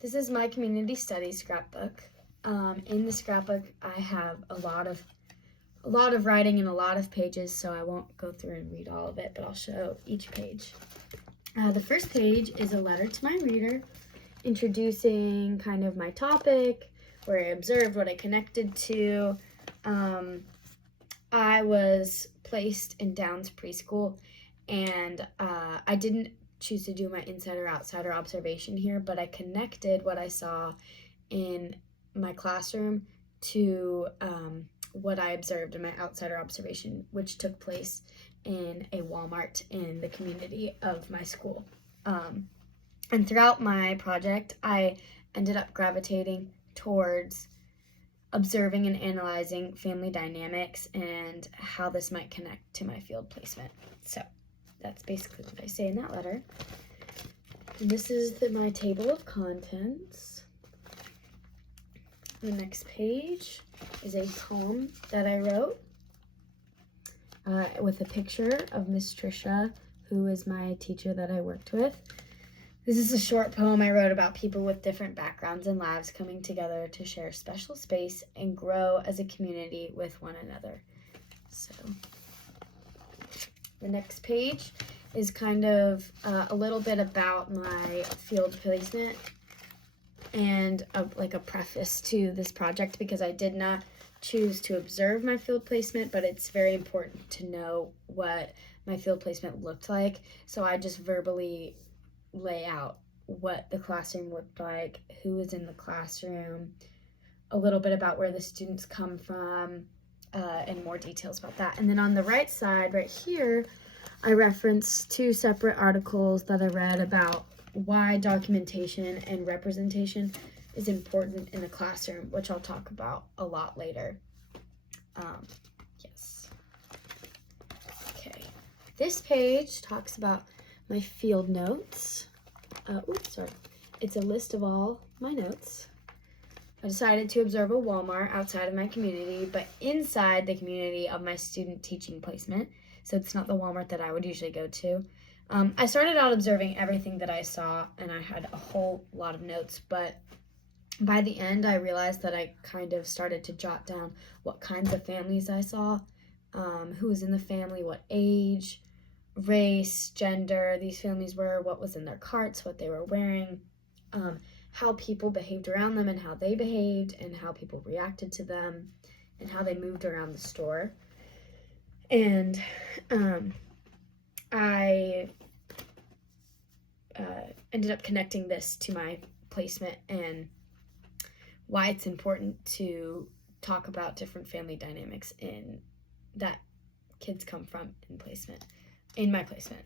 This is my community studies scrapbook. In the scrapbook, I have a lot of writing and a lot of pages, so I won't go through and read all of it, but I'll show each page. The first page is a letter to my reader, introducing kind of my topic, where I observed, what I connected to. I was placed in Downs preschool, and I didn't choose to do my inside or outsider observation here, but I connected what I saw in my classroom to what I observed in my outsider observation, which took place in a Walmart in the community of my school. And throughout my project, I ended up gravitating towards observing and analyzing family dynamics and how this might connect to my field placement. So that's basically what I say in that letter. And this is my table of contents. The next page is a poem that I wrote with a picture of Miss Trisha, who is my teacher that I worked with. This is a short poem I wrote about people with different backgrounds and lives coming together to share special space and grow as a community with one another. So the next page is kind of a little bit about my field placement and like a preface to this project, because I did not choose to observe my field placement, but it's very important to know what my field placement looked like. So I just verbally lay out what the classroom looked like, who was in the classroom, a little bit about where the students come from, and more details about that. And then on the right side, right here, I reference two separate articles that I read about why documentation and representation is important in the classroom, which I'll talk about a lot later. Yes. Okay. This page talks about my field notes. It's a list of all my notes. I decided to observe a Walmart outside of my community, but inside the community of my student teaching placement. So it's not the Walmart that I would usually go to. I started out observing everything that I saw, and I had a whole lot of notes, but by the end, I realized that I kind of started to jot down what kinds of families I saw, who was in the family, what age, race, gender these families were, what was in their carts, what they were wearing, how people behaved around them and how they behaved, and how people reacted to them, and how they moved around the store. And I ended up connecting this to my placement and why it's important to talk about different family dynamics in that kids come from in my placement.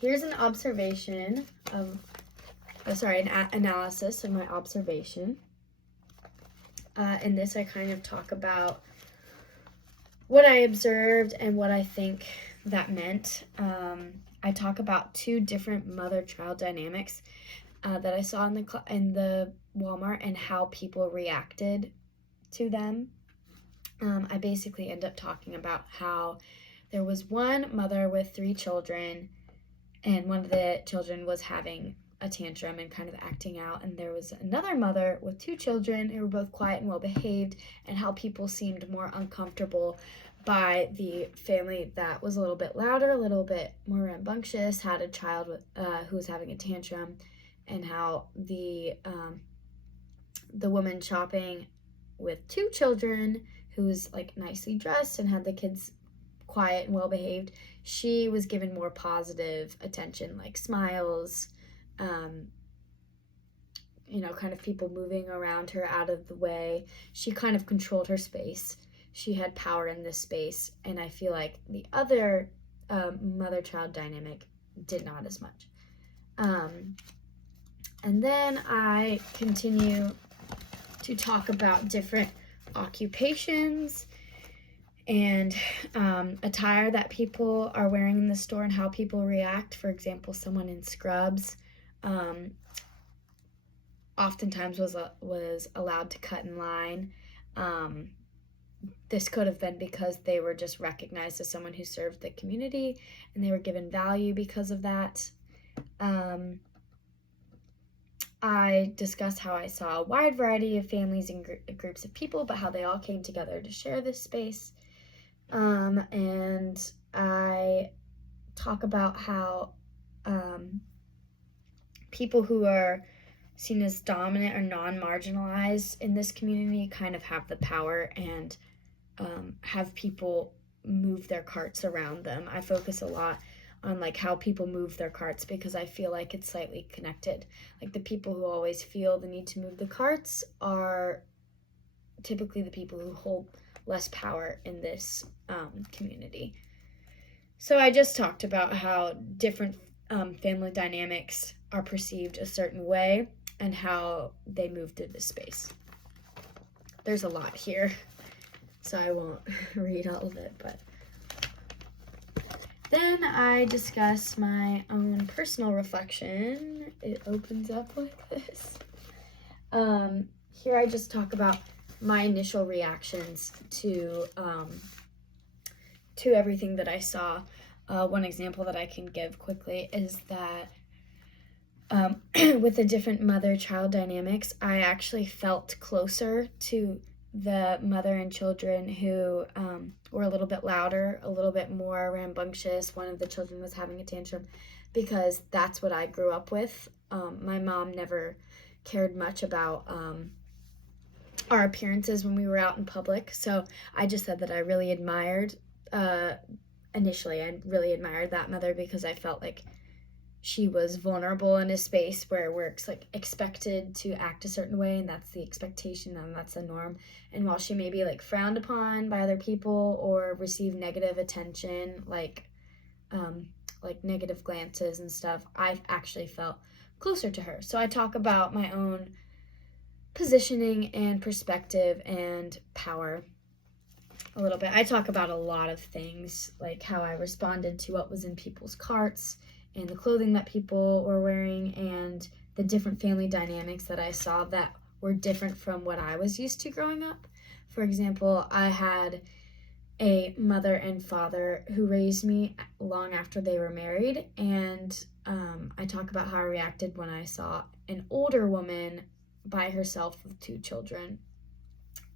Here's an observation of, an analysis of my observation. In this, I kind of talk about what I observed and what I think that meant. I talk about two different mother-child dynamics that I saw in the Walmart and how people reacted to them. I basically end up talking about how there was one mother with 3 children, and one of the children was having a tantrum and kind of acting out, and there was another mother with 2 children who were both quiet and well behaved, and how people seemed more uncomfortable by the family that was a little bit louder, a little bit more rambunctious, had a child with who was having a tantrum, and how the woman shopping with 2 children, who was like nicely dressed and had the kids quiet and well behaved, she was given more positive attention, like smiles, kind of people moving around her out of the way. She kind of controlled her space. She had power in this space, and I feel like the other mother-child dynamic did not as much. And then I continue to talk about different occupations and attire that people are wearing in the store and how people react. For example, someone in scrubs oftentimes was allowed to cut in line. This could have been because they were just recognized as someone who served the community and they were given value because of that. I discussed how I saw a wide variety of families and groups of people, but how they all came together to share this space. And I talk about how people who are seen as dominant or non-marginalized in this community kind of have the power and have people move their carts around them. I focus a lot on like how people move their carts because I feel like it's slightly connected. Like the people who always feel the need to move the carts are typically the people who hold less power in this community. So I just talked about how different family dynamics are perceived a certain way and how they move through this space. There's a lot here, so I won't read all of it, but then I discuss my own personal reflection. It opens up like this. Here I just talk about my initial reactions to everything that I saw. One example that I can give quickly is that with the different mother-child dynamics, I actually felt closer to the mother and children who were a little bit louder, a little bit more rambunctious. One of the children was having a tantrum because that's what I grew up with. My mom never cared much about our appearances when we were out in public. So I just said that I really admired, initially, I really admired that mother because I felt like she was vulnerable in a space where we're like expected to act a certain way, and that's the expectation and that's the norm. And while she may be like frowned upon by other people or receive negative attention, like negative glances and stuff, I actually felt closer to her. So I talk about my own positioning and perspective and power a little bit. I talk about a lot of things, like how I responded to what was in people's carts and the clothing that people were wearing and the different family dynamics that I saw that were different from what I was used to growing up. For example, I had a mother and father who raised me long after they were married, and I talk about how I reacted when I saw an older woman by herself with 2 children,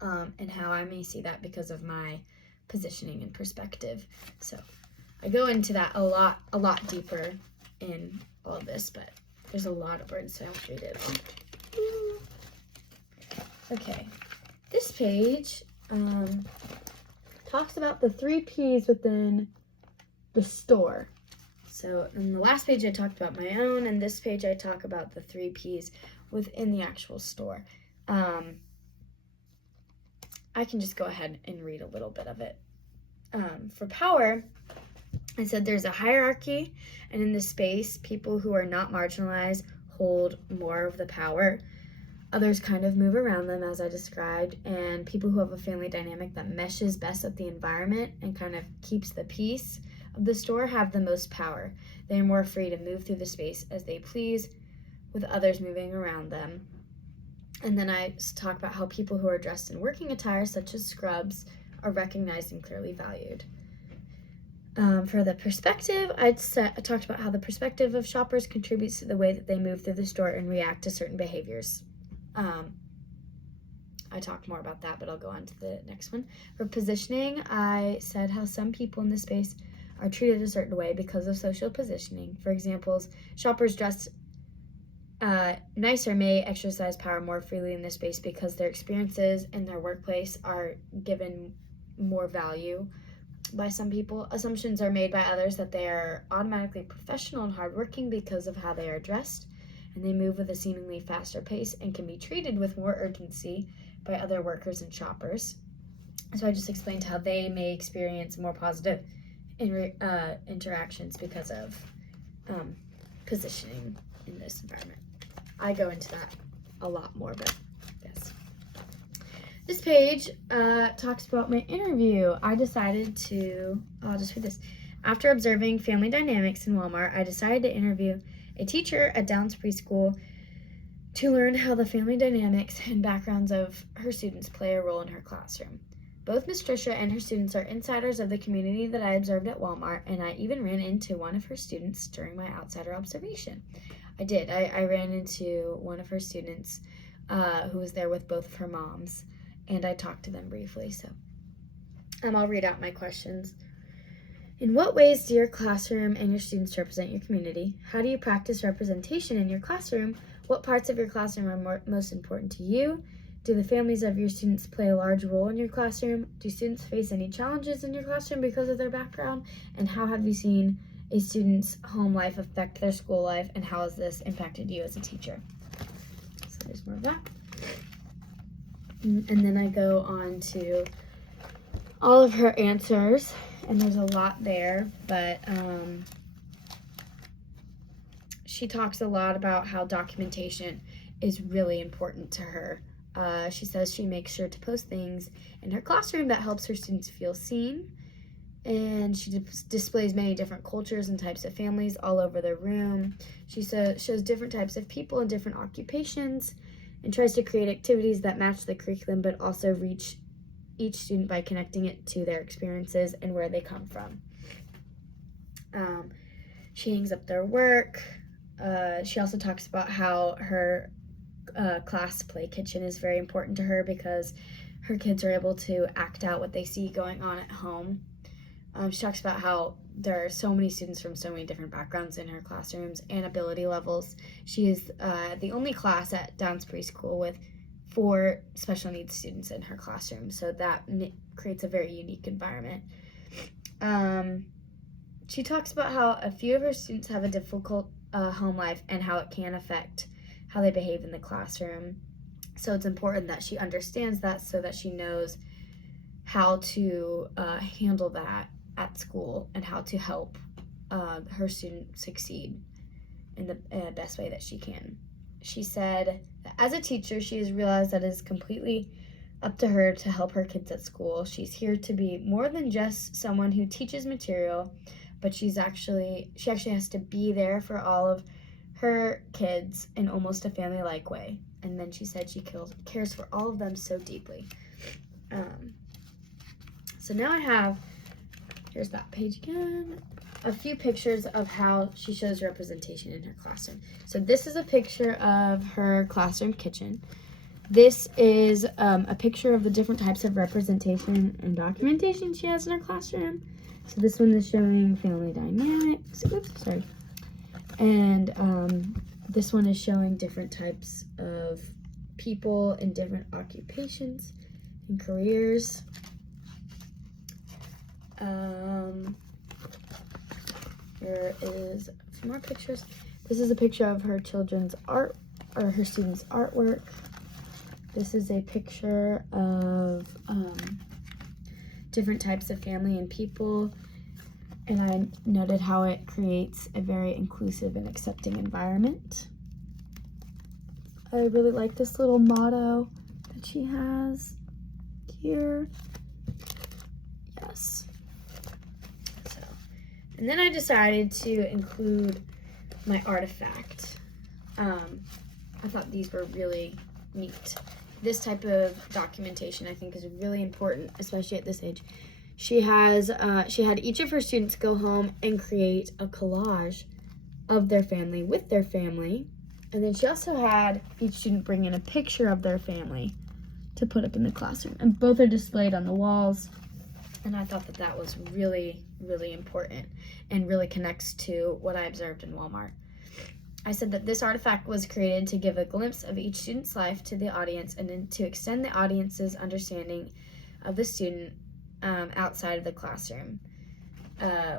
and how I may see that because of my positioning and perspective. So I go into that a lot deeper in all of this, but there's a lot of words, so I'll read it all. Okay, this page talks about the 3 P's within the store. So in the last page I talked about my own, and this page I talk about the 3 P's within the actual store. I can just go ahead and read a little bit of it. For power, I said there's a hierarchy, and in this space, people who are not marginalized hold more of the power. Others kind of move around them, as I described, and people who have a family dynamic that meshes best with the environment and kind of keeps the peace of the store have the most power. They are more free to move through the space as they please, with others moving around them. And then I talk about how people who are dressed in working attire, such as scrubs, are recognized and clearly valued. For the perspective, I talked about how the perspective of shoppers contributes to the way that they move through the store and react to certain behaviors. I talked more about that, but I'll go on to the next one. For positioning, I said how some people in this space are treated a certain way because of social positioning. For example, shoppers dressed nicer may exercise power more freely in this space because their experiences in their workplace are given more value by some people. Assumptions are made by others that they are automatically professional and hardworking because of how they are dressed, and they move with a seemingly faster pace and can be treated with more urgency by other workers and shoppers. So I just explained how they may experience more positive interactions because of positioning in this environment. I go into that a lot more, but yes. This page talks about my interview. I'll just read this. After observing family dynamics in Walmart, I decided to interview a teacher at Downs Preschool to learn how the family dynamics and backgrounds of her students play a role in her classroom. Both Miss Tricia and her students are insiders of the community that I observed at Walmart, and I even ran into one of her students during my outsider observation. I did. I ran into one of her students who was there with both of her moms, and I talked to them briefly. So I'll read out my questions. In what ways do your classroom and your students represent your community? How do you practice representation in your classroom? What parts of your classroom are most important to you? Do the families of your students play a large role in your classroom? Do students face any challenges in your classroom because of their background? And how have you seen a student's home life affect their school life, and how has this impacted you as a teacher? So there's more of that. And then I go on to all of her answers, and there's a lot there, but she talks a lot about how documentation is really important to her. She says she makes sure to post things in her classroom that helps her students feel seen, and she displays many different cultures and types of families all over the room. She shows different types of people and different occupations, and tries to create activities that match the curriculum but also reach each student by connecting it to their experiences and where they come from. She hangs up their work. She also talks about how her class play kitchen is very important to her because her kids are able to act out what they see going on at home. She talks about how there are so many students from so many different backgrounds in her classrooms and ability levels. She is the only class at Downs Preschool with 4 special needs students in her classroom, so that creates a very unique environment. She talks about how a few of her students have a difficult home life and how it can affect how they behave in the classroom. So it's important that she understands that so that she knows how to handle that at school and how to help her student succeed in the best way that she can. She said that as a teacher, she has realized that it is completely up to her to help her kids at school. She's here to be more than just someone who teaches material, but she actually has to be there for all of her kids in almost a family-like way. And then she said she cares for all of them so deeply. So now I have, here's that page again, a few pictures of how she shows representation in her classroom. So this is a picture of her classroom kitchen. This is a picture of the different types of representation and documentation she has in her classroom. So this one is showing family dynamics. Oops, sorry. And this one is showing different types of people in different occupations and careers. Here is a few more pictures. This is a picture of her children's art, or her students' artwork. This is a picture of different types of family and people. And I noted how it creates a very inclusive and accepting environment. I really like this little motto that she has here. Yes. So, and then I decided to include my artifact. I thought these were really neat. This type of documentation I think is really important, especially at this age. She had each of her students go home and create a collage of their family with their family. And then she also had each student bring in a picture of their family to put up in the classroom. And both are displayed on the walls. And I thought that that was really, really important and really connects to what I observed in Walmart. I said that this artifact was created to give a glimpse of each student's life to the audience and then to extend the audience's understanding of the student outside of the classroom.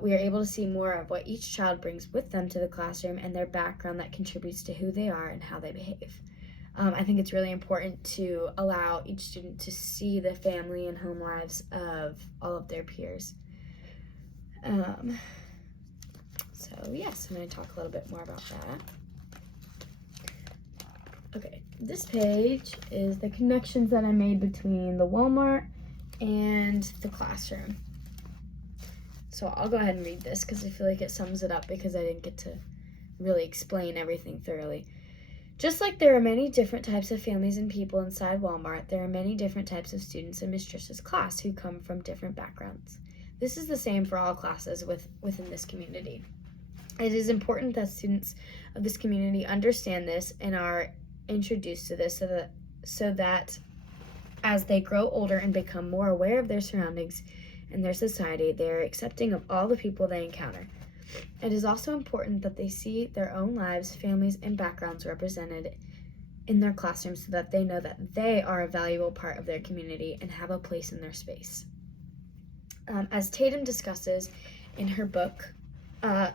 We are able to see more of what each child brings with them to the classroom and their background that contributes to who they are and how they behave. I think it's really important to allow each student to see the family and home lives of all of their peers. So yes, I'm going to talk a little bit more about that. Okay, this page is the connections that I made between the Walmart and the classroom. So I'll go ahead and read this because I feel like it sums it up because I didn't get to really explain everything thoroughly. Just like there are many different types of families and people inside Walmart, there are many different types of students in Miss Trish's class who come from different backgrounds. This is the same for all classes within this community. It is important that students of this community understand this and are introduced to this so that as they grow older and become more aware of their surroundings and their society, they are accepting of all the people they encounter. It is also important that they see their own lives, families, and backgrounds represented in their classrooms so that they know that they are a valuable part of their community and have a place in their space. As Tatum discusses in her book,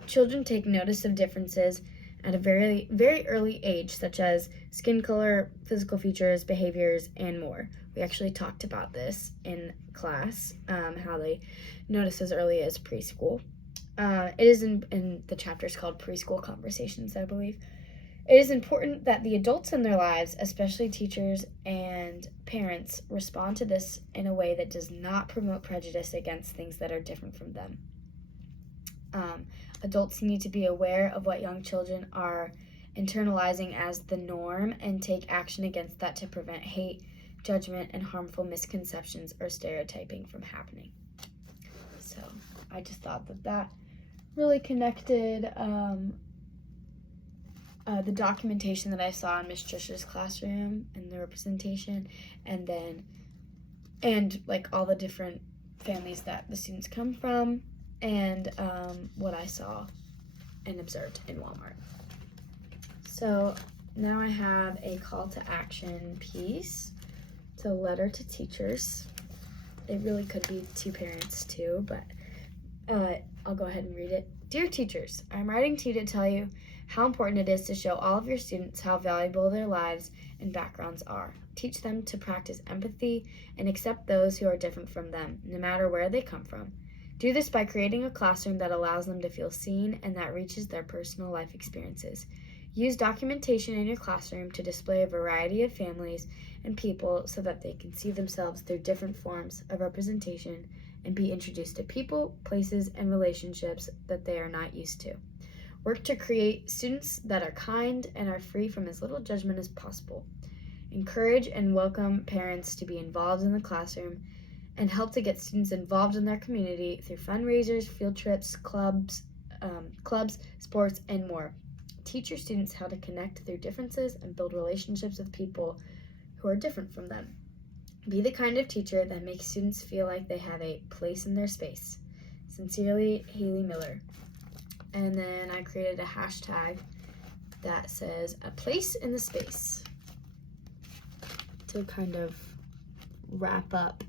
children take notice of differences at a very, very early age, such as skin color, physical features, behaviors, and more. We actually talked about this in class, how they notice as early as preschool. It is in the chapters called Preschool Conversations, I believe. It is important that the adults in their lives, especially teachers and parents, respond to this in a way that does not promote prejudice against things that are different from them. Adults need to be aware of what young children are internalizing as the norm and take action against that to prevent hate, judgment, and harmful misconceptions or stereotyping from happening. So I just thought that really connected the documentation that I saw in Miss Trisha's classroom and the representation, and like all the different families that the students come from, and what I saw and observed in Walmart. So now I have a call to action piece. It's a letter to teachers. It really could be to parents too, but I'll go ahead and read it. Dear teachers, I'm writing to you to tell you how important it is to show all of your students how valuable their lives and backgrounds are. Teach them to practice empathy and accept those who are different from them, no matter where they come from. Do this by creating a classroom that allows them to feel seen and that reaches their personal life experiences. Use documentation in your classroom to display a variety of families and people so that they can see themselves through different forms of representation and be introduced to people, places, and relationships that they are not used to. Work to create students that are kind and are free from as little judgment as possible. Encourage and welcome parents to be involved in the classroom and help to get students involved in their community through fundraisers, field trips, clubs, sports, and more. Teach your students how to connect through differences and build relationships with people who are different from them. Be the kind of teacher that makes students feel like they have a place in their space. Sincerely, Hailey Miller. And then I created a hashtag that says a place in the space to kind of wrap up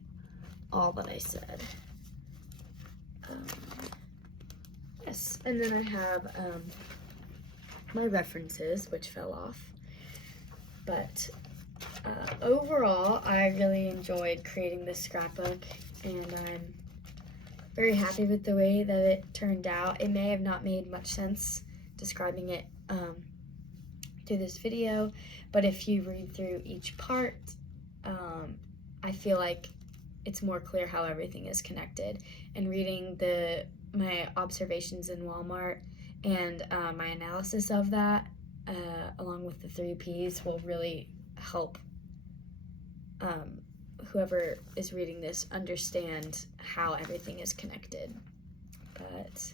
all that I said. Yes, and then I have my references, which fell off. But overall, I really enjoyed creating this scrapbook, and I'm very happy with the way that it turned out. It may have not made much sense describing it through this video, but if you read through each part, I feel like it's more clear how everything is connected. And reading my observations in Walmart and my analysis of that, along with the 3 Ps, will really help whoever is reading this understand how everything is connected. But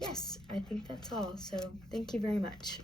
yes, I think that's all. So thank you very much.